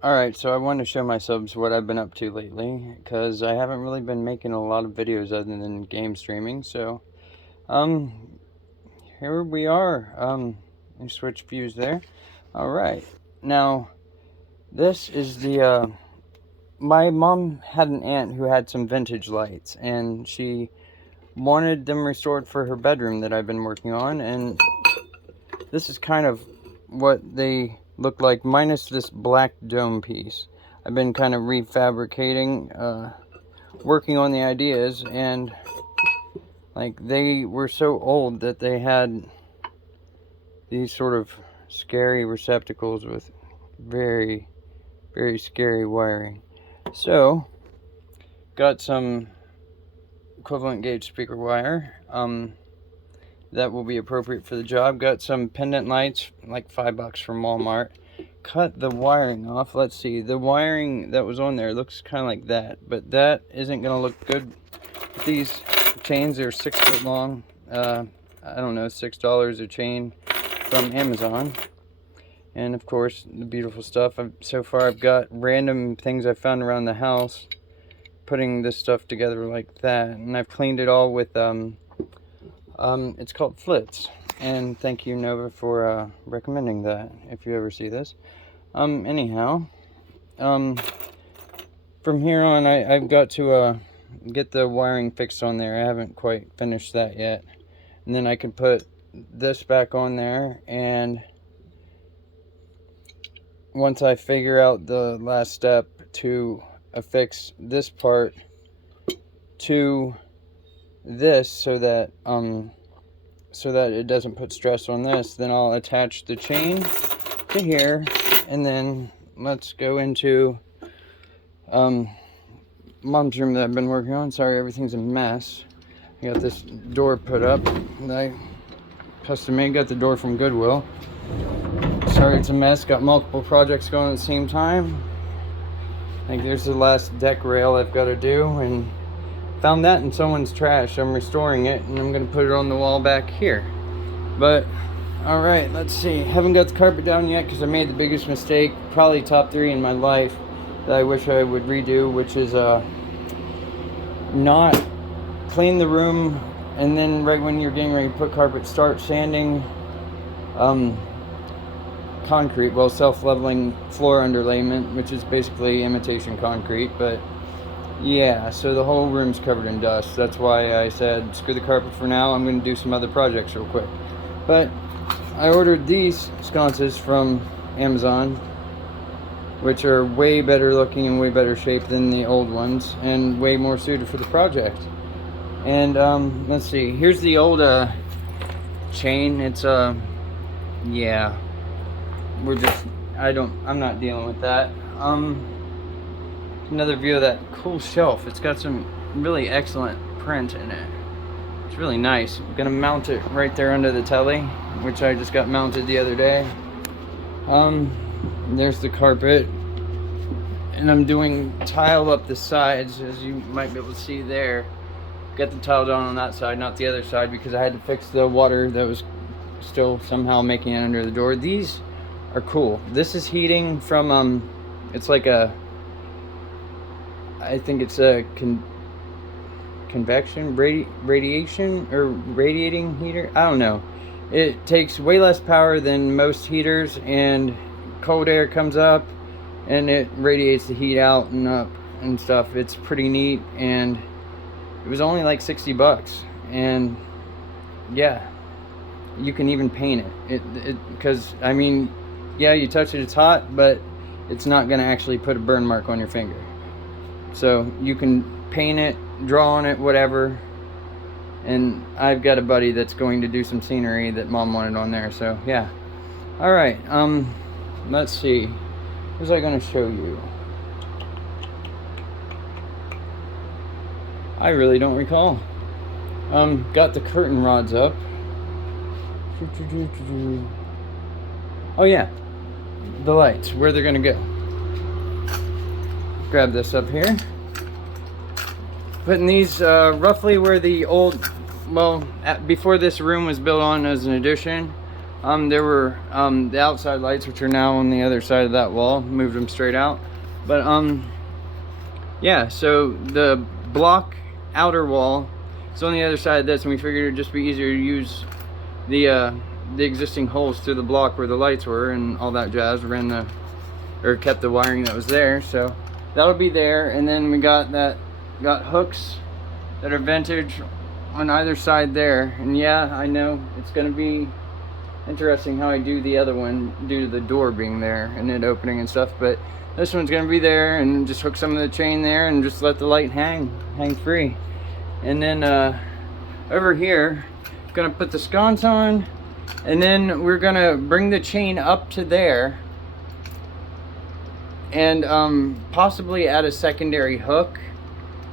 Alright, so I wanted to show my subs what I've been up to lately, because I haven't really been making a lot of videos other than game streaming, so, um, here we are. Let me switch views there. Alright, now, this is my mom had an aunt who had some vintage lights, and she wanted them restored for her bedroom that I've been working on, and this is kind of what they look like, minus this black dome piece. I've been kind of refabricating, working on the ideas, and like they were so old that they had these sort of scary receptacles with very, very scary wiring. So, got some equivalent gauge speaker wire. That will be appropriate for the job. Got some pendant lights, like $5 from Walmart. Cut the wiring off. Let's see. The wiring that was on there looks kind of like that, but that isn't going to look good. These chains are 6 foot long. I don't know, $6 a chain from Amazon. And of course, the beautiful stuff. So far, I've got random things I found around the house, putting this stuff together like that, and I've cleaned it all with it's called Flitz, and thank you, Nova, for recommending that, if you ever see this. Anyhow, from here on, I've got to get the wiring fixed on there. I haven't quite finished that yet. And then I can put this back on there, and once I figure out the last step to affix this part to this so that it doesn't put stress on this, then I'll attach the chain to here, and then let's go into mom's room that I've been working on. Sorry, everything's a mess. I got this door put up that I custom made. Got the door from Goodwill. Sorry, it's a mess. Got multiple projects going at the same time. I think there's the last deck rail I've got to do, and found that in someone's trash. I'm restoring it, and I'm going to put it on the wall back here. But, alright, let's see. Haven't got the carpet down yet because I made the biggest mistake, probably top 3 in my life, that I wish I would redo, which is not clean the room, and then right when you're getting ready to put carpet, start sanding concrete, well, self-leveling floor underlayment, which is basically imitation concrete, but yeah, so the whole room's covered in dust. That's why I said, screw the carpet for now, I'm going to do some other projects real quick. But I ordered these sconces from Amazon, which are way better looking and way better shape than the old ones, and way more suited for the project. And let's see, here's the old chain. It's yeah, I'm not dealing with that. Another view of that cool shelf. It's got some really excellent print in it. It's really nice. I'm gonna mount it right there under the telly, which I just got mounted the other day. There's the carpet, and I'm doing tile up the sides, as you might be able to see there. Got the tile down on that side, not the other side, because I had to fix the water that was still somehow making it under the door. These are cool. This is heating from it's like a, I think it's a convection, radiation, or radiating heater. I don't know. It takes way less power than most heaters, and cold air comes up and it radiates the heat out and up and stuff. It's pretty neat, and it was only like $60. And yeah, you can even paint it because I mean, yeah, you touch it, it's hot, but it's not going to actually put a burn mark on your finger. So you can paint it, draw on it, whatever. And I've got a buddy that's going to do some scenery that mom wanted on there, so yeah. Alright, let's see. What was I going to show you? I really don't recall. Got the curtain rods up. Oh yeah, the lights, where they're going to go. Grab this up here. Putting these roughly where the old, well, before this room was built on as an addition, There were the outside lights, which are now on the other side of that wall. Moved them straight out. But yeah, so the block outer wall is on the other side of this, and we figured it'd just be easier to use the existing holes through the block where the lights were and all that jazz. Kept the wiring that was there, so that'll be there. And then we got hooks that are vintage on either side there. And yeah, I know it's gonna be interesting how I do the other one due to the door being there and it opening and stuff, but this one's gonna be there, and just hook some of the chain there and just let the light hang free. And then over here, gonna put the sconce on, and then we're gonna bring the chain up to there and possibly add a secondary hook.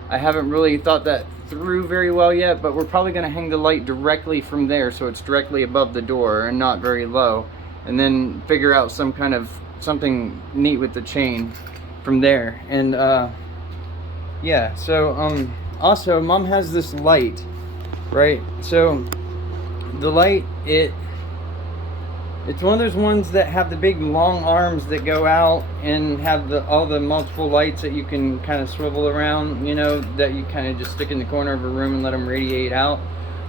I haven't really thought that through very well yet, but we're probably going to hang the light directly from there so it's directly above the door and not very low, and then figure out something neat with the chain from there. And yeah, so also Mom has this light, right? So the light, it's one of those ones that have the big long arms that go out and have all the multiple lights that you can kind of swivel around, you know, that you kind of just stick in the corner of a room and let them radiate out.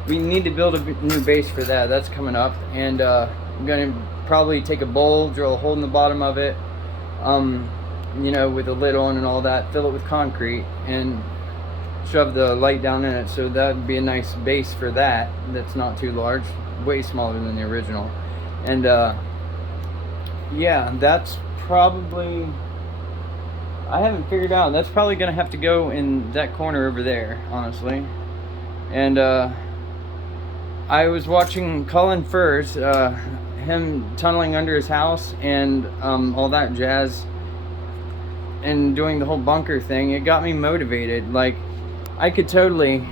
We need to build a new base for that. That's coming up. And I'm going to probably take a bowl, drill a hole in the bottom of it, you know, with a lid on and all that, fill it with concrete, and shove the light down in it. So that would be a nice base for that. That's not too large, way smaller than the original. And yeah, that's probably, I haven't figured out, that's probably gonna have to go in that corner over there, honestly. And I was watching Colin Furze, him tunneling under his house and all that jazz, and doing the whole bunker thing. It got me motivated. Like, I could totally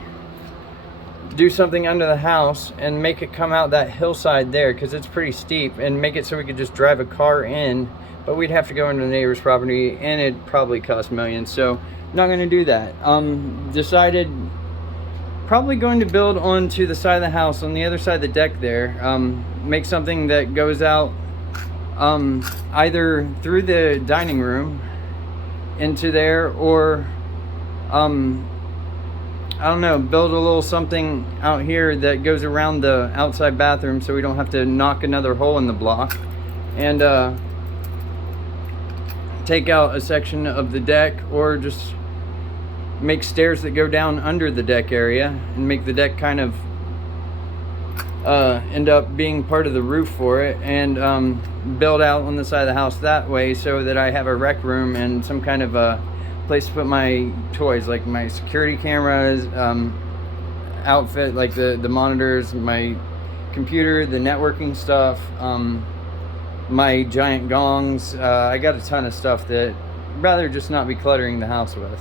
do something under the house and make it come out that hillside there, because it's pretty steep, and make it so we could just drive a car in, but we'd have to go into the neighbor's property and it'd probably cost millions. So not going to do that. Decided probably going to build onto the side of the house on the other side of the deck there, make something that goes out either through the dining room into there, or I don't know, build a little something out here that goes around the outside bathroom so we don't have to knock another hole in the block, and take out a section of the deck, or just make stairs that go down under the deck area and make the deck kind of end up being part of the roof for it, and build out on the side of the house that way so that I have a rec room and some kind of a place to put my toys, like my security cameras, outfit, like the monitors, my computer, the networking stuff, my giant gongs. I got a ton of stuff that I'd rather just not be cluttering the house with.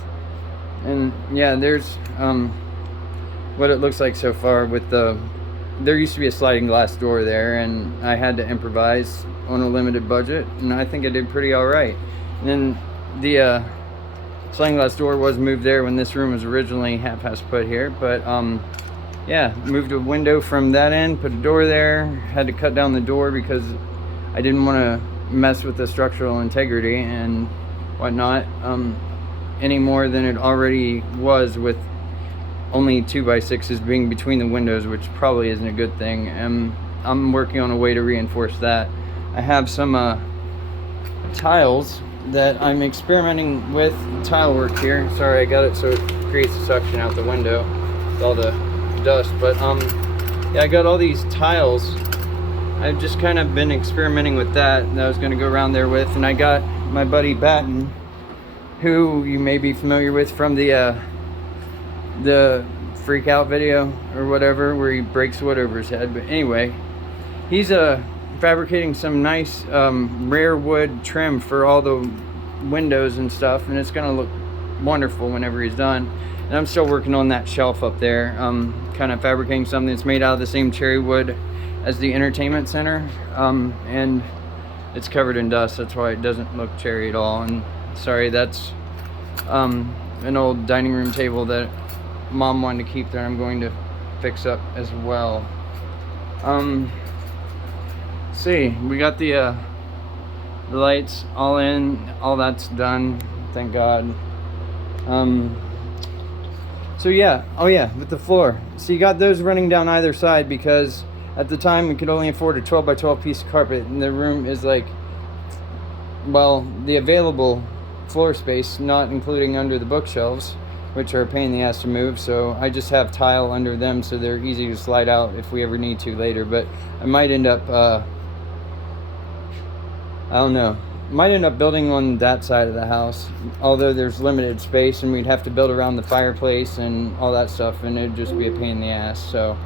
And yeah, there's what it looks like so far with there used to be a sliding glass door there, and I had to improvise on a limited budget, and I think I did pretty all right. And then the sliding glass door was moved there when this room was originally half-assed put here, but yeah, moved a window from that end, put a door there, had to cut down the door because I didn't want to mess with the structural integrity and whatnot any more than it already was, with only 2x6s being between the windows, which probably isn't a good thing. I'm working on a way to reinforce that. I have some tiles that I'm experimenting with, tile work here. Sorry, I got it so it creates a suction out the window with all the dust. But yeah, I got all these tiles. I've just kind of been experimenting with that I was going to go around there with. And I got my buddy Batten, who you may be familiar with from the freak out video or whatever, where he breaks wood over his head. But anyway, he's fabricating some nice rare wood trim for all the windows and stuff, and it's gonna look wonderful whenever he's done. And I'm still working on that shelf up there, kind of fabricating something that's made out of the same cherry wood as the entertainment center, and it's covered in dust. That's why it doesn't look cherry at all. And sorry, that's an old dining room table that Mom wanted to keep there. I'm going to fix up as well. see, we got the lights all in, all that's done, thank God. So yeah, oh yeah, with the floor. So you got those running down either side because at the time we could only afford a 12 by 12 piece of carpet, and the room is like, well, the available floor space, not including under the bookshelves, which are a pain in the ass to move, so I just have tile under them so they're easy to slide out if we ever need to later. But I might end up, I don't know, might end up building on that side of the house, although there's limited space and we'd have to build around the fireplace and all that stuff, and it'd just be a pain in the ass. So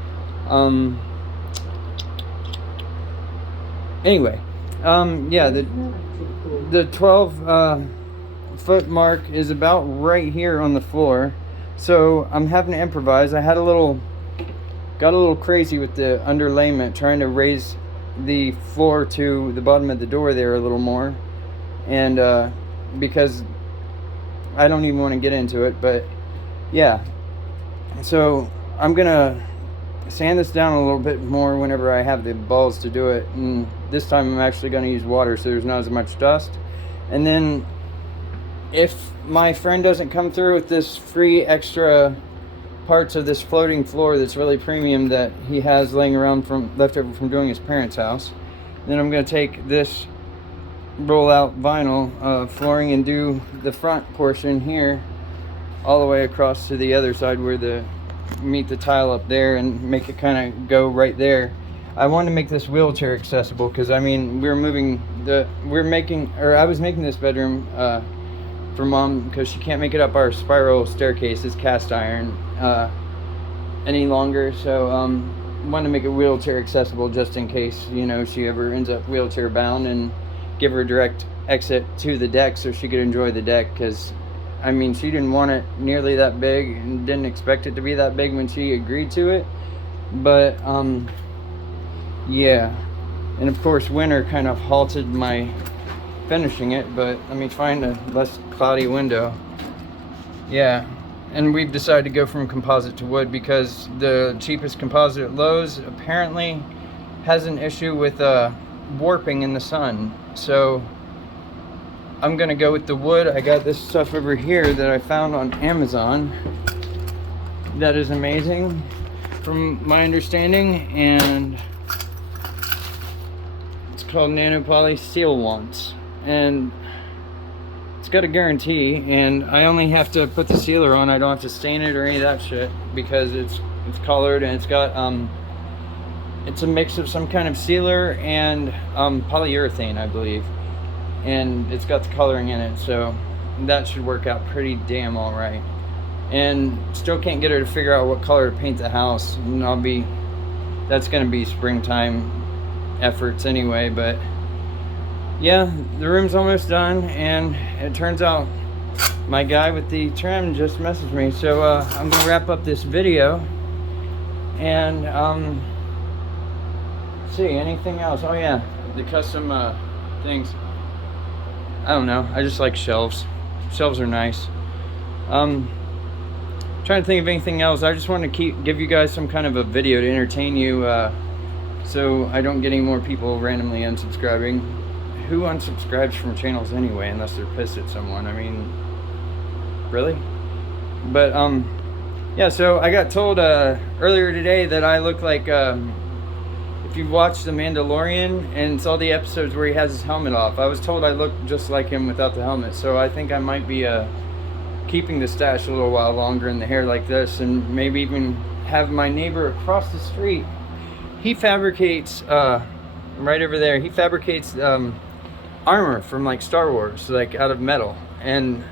anyway, yeah, the 12 foot mark is about right here on the floor, so I'm having to improvise. I got a little crazy with the underlayment, trying to raise the floor to the bottom of the door there a little more, and because I don't even want to get into it, but yeah, so I'm gonna sand this down a little bit more whenever I have the balls to do it, and this time I'm actually going to use water so there's not as much dust. And then if my friend doesn't come through with this free extra parts of this floating floor that's really premium that he has laying around from leftover from doing his parents' house, then I'm going to take this roll out vinyl flooring and do the front portion here all the way across to the other side where the meet the tile up there, and make it kind of go right there. I want to make this wheelchair accessible because I mean I was making this bedroom for Mom because she can't make it up our spiral staircase. It's cast iron any longer, so want to make it wheelchair accessible just in case, you know, she ever ends up wheelchair bound, and give her a direct exit to the deck so she could enjoy the deck, because I mean, she didn't want it nearly that big and didn't expect it to be that big when she agreed to it. But, yeah. And of course, winter kind of halted my finishing it, but let me find a less cloudy window. Yeah. And we've decided to go from composite to wood because the cheapest composite at Lowe's apparently has an issue with warping in the sun. So I'm gonna go with the wood. I got this stuff over here that I found on Amazon that is amazing from my understanding, and it's called Nanopoly Seal Once, and it's got a guarantee, and I only have to put the sealer on. I don't have to stain it or any of that shit because it's colored, and it's got it's a mix of some kind of sealer and polyurethane, I believe, and it's got the coloring in it, so that should work out pretty damn all right. And still can't get her to figure out what color to paint the house, and that's gonna be springtime efforts anyway. But yeah, the room's almost done, and it turns out my guy with the trim just messaged me, so I'm gonna wrap up this video and see anything else. Oh yeah, the custom things. I don't know, I just like shelves. Shelves are nice. Trying to think of anything else. I just want to give you guys some kind of a video to entertain you, so I don't get any more people randomly unsubscribing. Who unsubscribes from channels anyway, unless they're pissed at someone? I mean, really? But yeah, so I got told earlier today that I look like, if you've watched The Mandalorian and saw the episodes where he has his helmet off, I was told I look just like him without the helmet. So I think I might be keeping the stash a little while longer and the hair like this, and maybe even have my neighbor across the street. He fabricates right over there. He fabricates armor from like Star Wars, like out of metal, and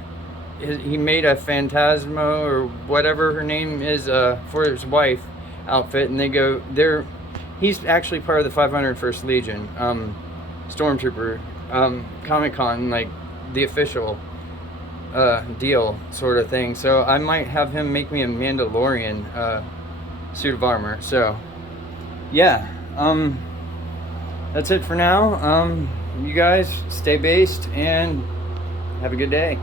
he made a Phantasma or whatever her name is for his wife outfit, and he's actually part of the 501st Legion, Stormtrooper, Comic-Con, like the official deal sort of thing. So I might have him make me a Mandalorian suit of armor. So yeah, that's it for now. You guys stay based and have a good day.